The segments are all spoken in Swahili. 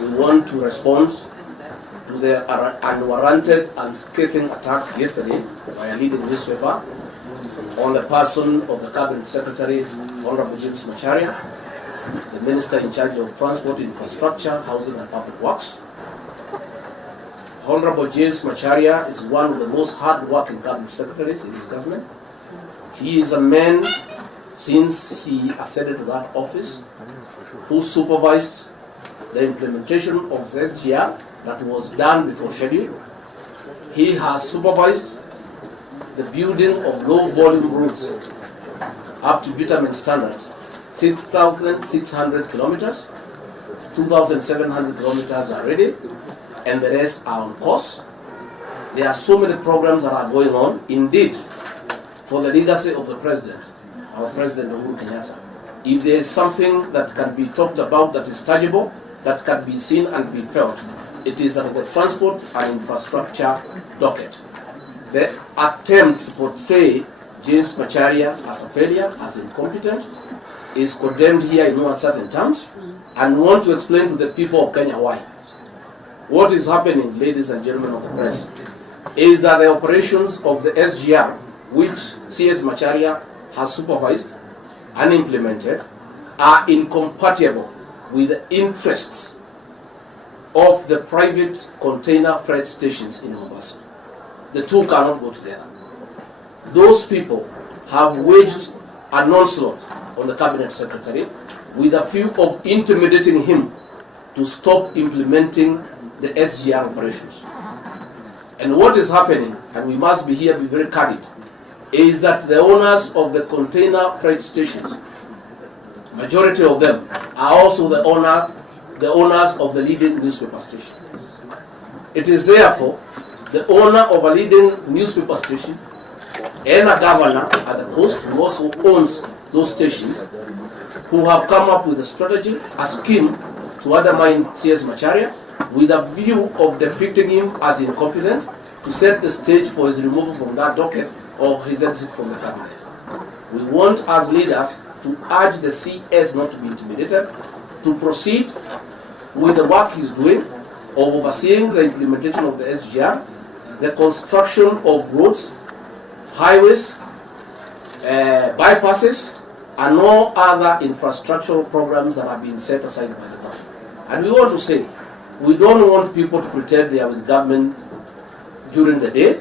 we want to respond to the unwarranted and scathing attack yesterday by a leading newspaper on the person of the Cabinet Secretary, Honorable James Macharia, the Minister in charge of Transport, Infrastructure, Housing and Public Works. Honorable James Macharia is one of the most hard-working Cabinet Secretaries in his government. He is a man, since he ascended to that office, who supervised the implementation of the SGR that was done before schedule. He has supervised the building of low-volume roads up to bitumen standards, 6,600 kilometers, 2,700 kilometers are ready, and the rest are on course. There are so many programs that are going on. Indeed, for the legacy of the President, our President Uhuru Kenyatta, if there is something that can be talked about that is tangible, that can be seen and be felt, it is on the transport and infrastructure docket. The attempt to portray James Macharia as a failure, as incompetent, is condemned here in no uncertain terms, and we want to explain to the people of Kenya why. What is happening, ladies and gentlemen of the press, is that the operations of the SGR, which CS Macharia has supervised and implemented, are incompatible with the interests of the private container freight stations in Mombasa. The two cannot go together. Those people have waged an onslaught on the Cabinet Secretary with a view of intimidating him to stop implementing the SGR operations. And what is happening, and we must be very candid, is that the owners of the container freight stations, majority of them, are also the owners of the leading newspaper stations. It is therefore the owner of a leading newspaper station and a governor at the coast who also owns those stations, who have come up with a strategy, a scheme to undermine CS Macharia with a view of depicting him as incompetent, to set the stage for his removal from that docket or his exit from the cabinet. We want, as leaders, to urge the CS not to be intimidated, to proceed with the work he's doing of overseeing the implementation of the SGR, the construction of roads, highways, bypasses, and all other infrastructural programs that have been set aside by the government. And we want to say, we don't want people to pretend they are with government during the day,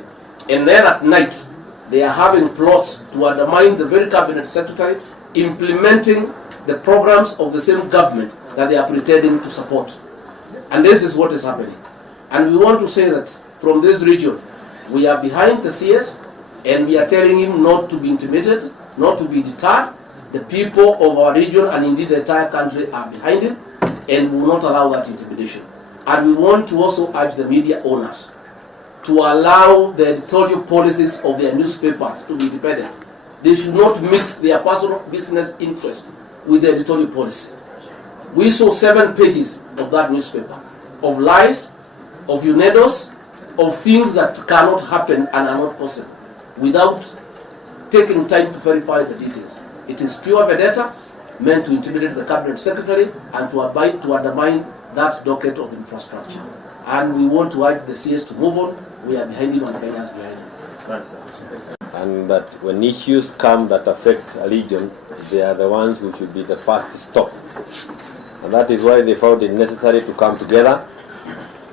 and then at night they are having plots to undermine the very Cabinet Secretary implementing the programs of the same government that they are pretending to support. And this is what is happening. And we want to say that from this region, we are behind the CS, and we are telling him not to be intimidated, not to be deterred. The people of our region, and indeed the entire country, are behind him, and will not allow that intimidation. And we want to also urge the media owners to allow the editorial policies of their newspapers to be independent. They should not mix their personal business interest with the editorial policy. We saw 7 pages of that newspaper, of lies, of unidos, of things that cannot happen and are not possible, without taking time to verify the details. It is pure vendetta, meant to intimidate the Cabinet Secretary and to undermine that docket of infrastructure. And we want to urge the CS to move on. We are behind him and Kenyans behind him. And that when issues come that affect a region, they are the ones who should be the first to stop. And that is why they found it necessary to come together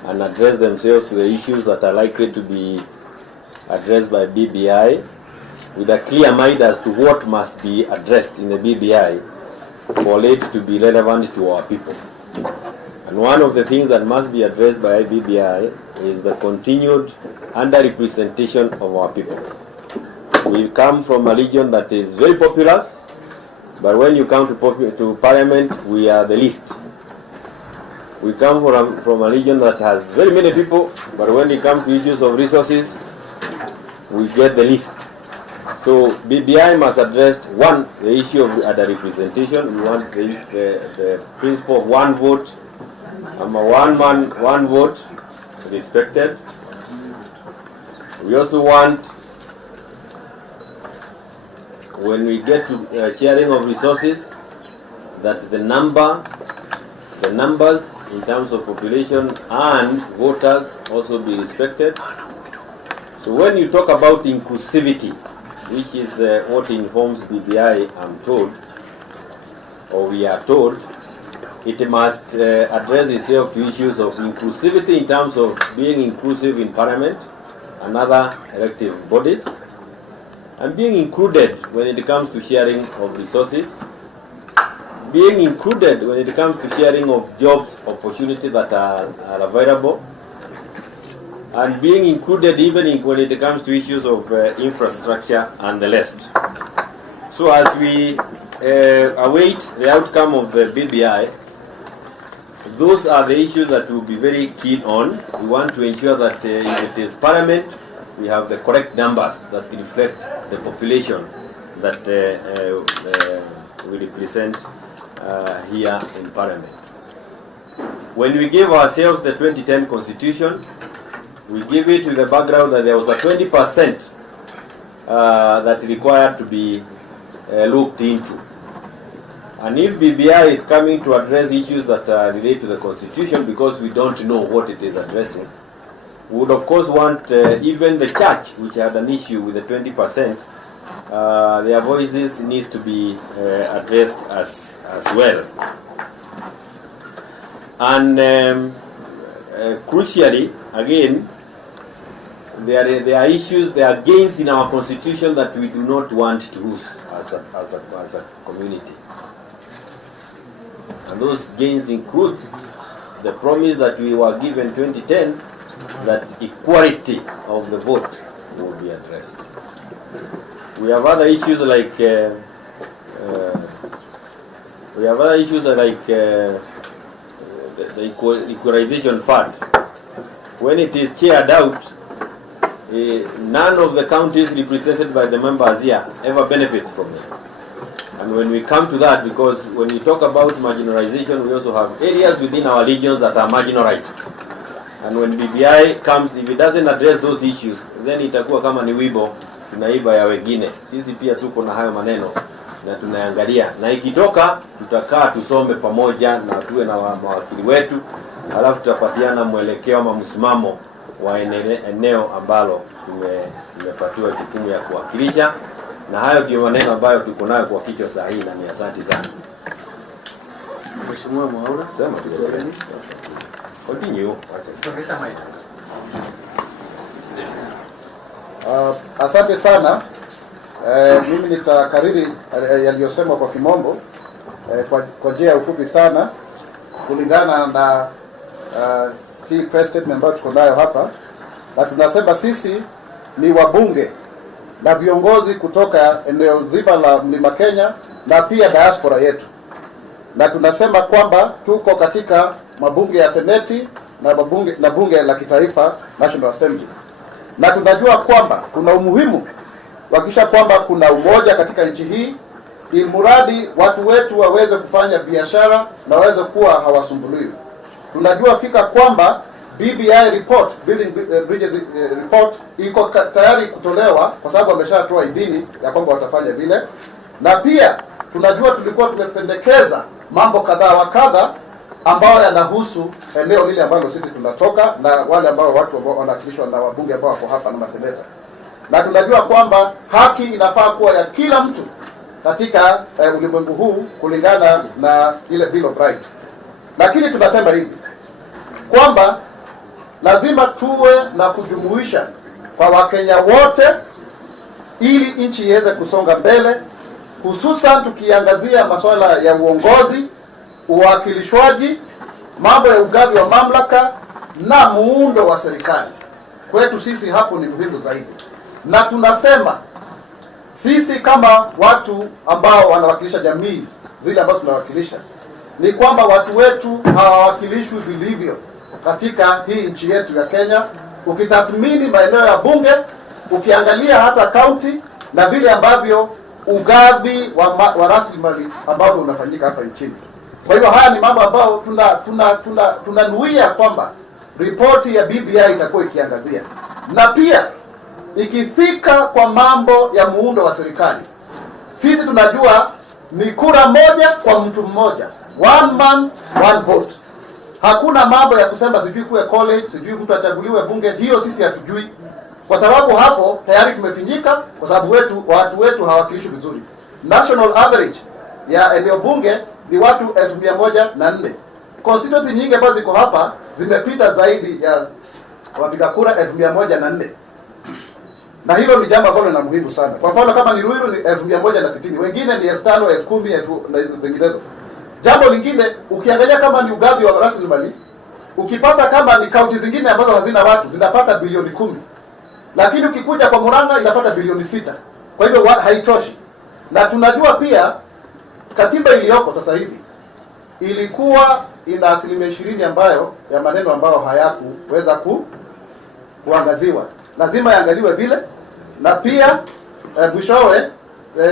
and address themselves to the issues that are likely to be addressed by BBI, with a clear mind as to what must be addressed in the BBI for it to be relevant to our people. And one of the things that must be addressed by BBI is the continued underrepresentation of our people. We come from a region that is very populous, but when you come to parliament, we are the least. We come from a region that has very many people, but when it comes to issues of resources, we get the least. So BBI must address, one, the issue of underrepresentation. We want the principle of one vote, one man, one vote respected. We also want, when we get to sharing of resources, that the numbers in terms of population and voters also be respected. So when you talk about inclusivity, which is what informs BBI, I'm told, or we are told, it must address itself to issues of inclusivity in terms of being inclusive in Parliament and other elective bodies, and being included when it comes to sharing of resources, being included when it comes to sharing of jobs, opportunities that are available, and being included even when it comes to issues of infrastructure and the rest. So as we await the outcome of the BBI, those are the issues that we'll be very keen on. We want to ensure that if it is Parliament, we have the correct numbers that reflect the population that we represent here in Parliament. When we gave ourselves the 2010 Constitution, we give it with the background that there was a 20% that required to be looked into. And if BBI is coming to address issues that relate to the Constitution, because we don't know what it is addressing, we would of course want even the church, which had an issue with the 20%, their voices needs to be addressed as well. And crucially, again, there are issues, there are gains in our Constitution that we do not want to lose as a community. And those gains include the promise that we were given in 2010 that equality of the vote will be addressed. We have other issues like the equalization fund. When it is chaired out, none of the counties represented by the members here ever benefits from it. And when we come to that, because when we talk about marginalization, we also have areas within our regions that are marginalized. And when BBI comes, if it doesn't address those issues, then itakuwa kama ni wibo tunaiba ya wengine. Sisi pia tuko na hayo maneno na tunaangalia. Na ikitoka tutakaa tusome pamoja na tuwe na mawakili wetu, alafu tutapatiana mwelekeo ama msimamo wa eneo ambalo tumepatiwa jukumu ya kuwakilisha. Na hayo ndio maneno ambayo tuko nayo kwa kichwa sahihi, na ni asante sana. Mheshimiwa Mwaura, sema Kiswahili. Continue. Asante sana. Mimi nitakariri yaliyosemwa kwa kimombo kwa njia ya ufupi sana kulingana na hii press statement ambayo tuko nayo hapa. Na tunasema sisi ni wabunge na viongozi kutoka eneo zima la Mlima Kenya na pia diaspora yetu. Na tunasema kwamba tuko katika mabunge ya seneti na bunge la kitaifa, National Assembly. Na tunajua kwamba kuna umuhimu wakisha kwamba kuna umoja katika nchi hii, ili mradi watu wetu waweze kufanya biashara na waweze kuwa hawasumbuliwi. Tunajua fika kwamba BBI report, Building Bridges report, iko tayari kutolewa kwa sababu wameshatoa idhini ya kwamba watafanya vile. Na pia tunajua tulikuwa tumependekeza mambo kadhaa wa kadha ambao yanahusu eneo lile ambalo sisi tunatoka na wale ambao watu ambao wanawakilishwa na wabunge ambao wako hapa na maseneta. Na tunajua kwamba haki inafaa kuwa ya kila mtu katika ulimwengu huu kulingana na ile Bill of Rights. Lakini tunasema hivi kwamba lazima tuwe na kujumuisha kwa Wakenya wote ili nchi iweze kusonga mbele, hususan tukiangazia masuala ya uongozi, uwakilishwaji, mambo ya ugavi wa mamlaka na muundo wa serikali. Kwetu sisi hapo ni muhimu zaidi. Na tunasema sisi kama watu ambao wanawakilisha jamii zile ambazo tunawakilisha, ni kwamba watu wetu hawawakilishwi vilivyo katika hii nchi yetu ya Kenya. Ukitathmini maeneo ya bunge, ukiangalia hata county na vile ambavyo ugavi wa rasilimali ambao unafanyika hapa nchini. Kwa hivyo haya ni mambo ambayo tunanuia kwamba ripoti ya BBI itakuwa ikiangazia. Na pia ikifika kwa mambo ya muundo wa serikali, sisi tunajua ni kura moja kwa mtu mmoja, one man one vote. Hakuna mambo ya kusema sijui kuwe college, sijui mtu achaguliwe bunge. Hiyo sisi hatujui, kwa sababu hapo tayari tumefinyika, kwa sababu watu wetu hawakilishwi vizuri. National average ya eneo bunge ni watu 1104. Constituency nyingi ambazo ziko hapa zimepita zaidi ya wapiga kura 1104. Na hilo ni jambo ambalo ni muhimu sana. Kwa mfano kama ni Ruiru ni 1160, wengine ni 5000, 10000 na zinginezo. Jambo lingine ukiangalia kama ni ugavi wa rasilimali, ukipata kama ni kaunti zingine ambazo hazina watu zinapata bilioni 10. Lakini ukikuja kwa Murang'a inapata bilioni 6. Kwa hivyo haitoshi. Na tunajua pia katiba iliyoko sasa hivi ilikuwa ina 20% ambayo ya maneno ambayo hayakuweza kuangaziwa. Lazima yaangaliwe vile, na pia mwishowe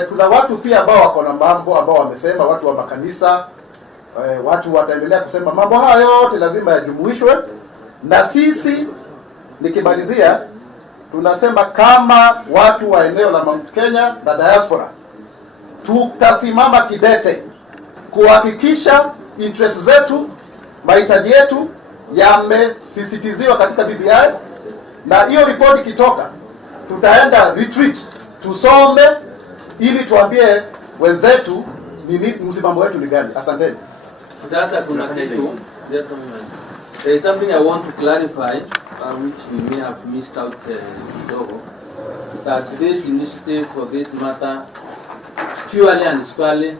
tuna watu pia ambao wako na mambo ambao wamesema, watu wa makanisa, watu wataendelea kusema mambo haya yote lazima yajumuishwe. Na sisi nikimalizia, tunasema kama watu wa eneo la Mount Kenya na diaspora tutasimama kidete kuhakikisha interest zetu, mahitaji yetu yamesisitiziwa katika BBI, na hiyo report ikitoka tutaenda retreat tusome ili tuambie wenzetu msimamo wetu ni gani. Asanteni. Sasa kuna kitu, there is something I want to clarify which we may have missed out kidogo. Because this initiative for this matter purely and squarely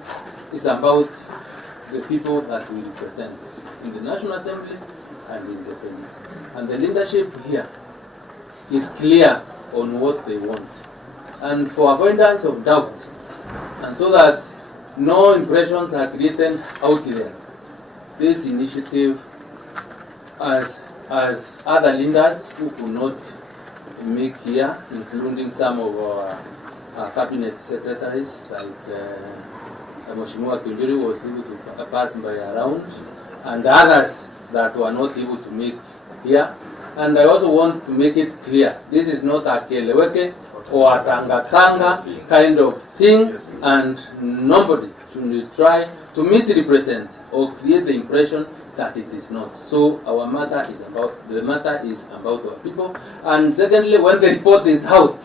is about the people that we represent in the National Assembly and in the Senate. And the leadership here is clear on what they want. And for avoidance of doubt, and so that no impressions are created out there, this initiative, as other leaders who could not make here, including some of our cabinet secretaries, like Mheshimiwa Kinjuri was able to pass by around, and others that were not able to make here. And I also want to make it clear, this is not a keleweke or a tanga kind of thing, and nobody should try to misrepresent or create the impression that it is not. So our matter is about our people. And secondly, when the report is out,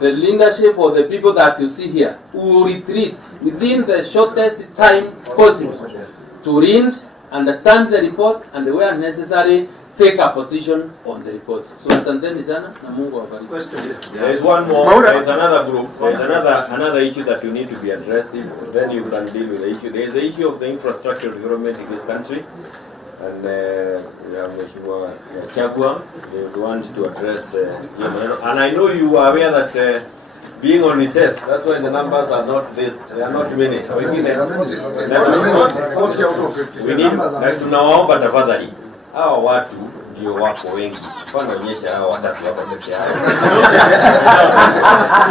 the leadership or the people that you see here will retreat within the shortest time possible to read, understand the report, and where necessary take a position on the report. So asanteni sana na Mungu awabariki. There is one more. There is another group. There is another issue that you need to be addressed. Then you can deal with the issue. There is the issue of the infrastructure development in this country, and we have Mheshimiwa Chagwa. They want to address. And I know you are aware that being on recess, that's why the numbers are not this. They are not many. So we need 40 out of 50. We need tunawaomba tafadhali. Hawa watu ndio wako wengi. Kwani onyesha hawa watatu hapa peke yao.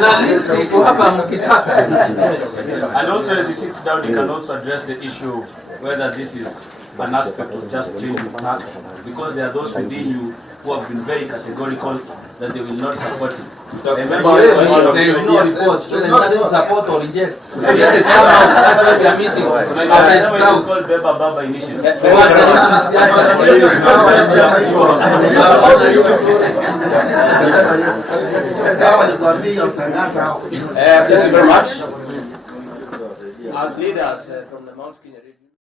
Na list iko hapa mkitaka. And also as he sits down, he can also address the issue of whether this is an aspect of just change of tack, because there are those within you who have been very categorical that they will not support it. There is no report, so there is nothing to support or reject. That's why we are meeting. It's called Beba Baba Initiative. Thank you very much. As leaders from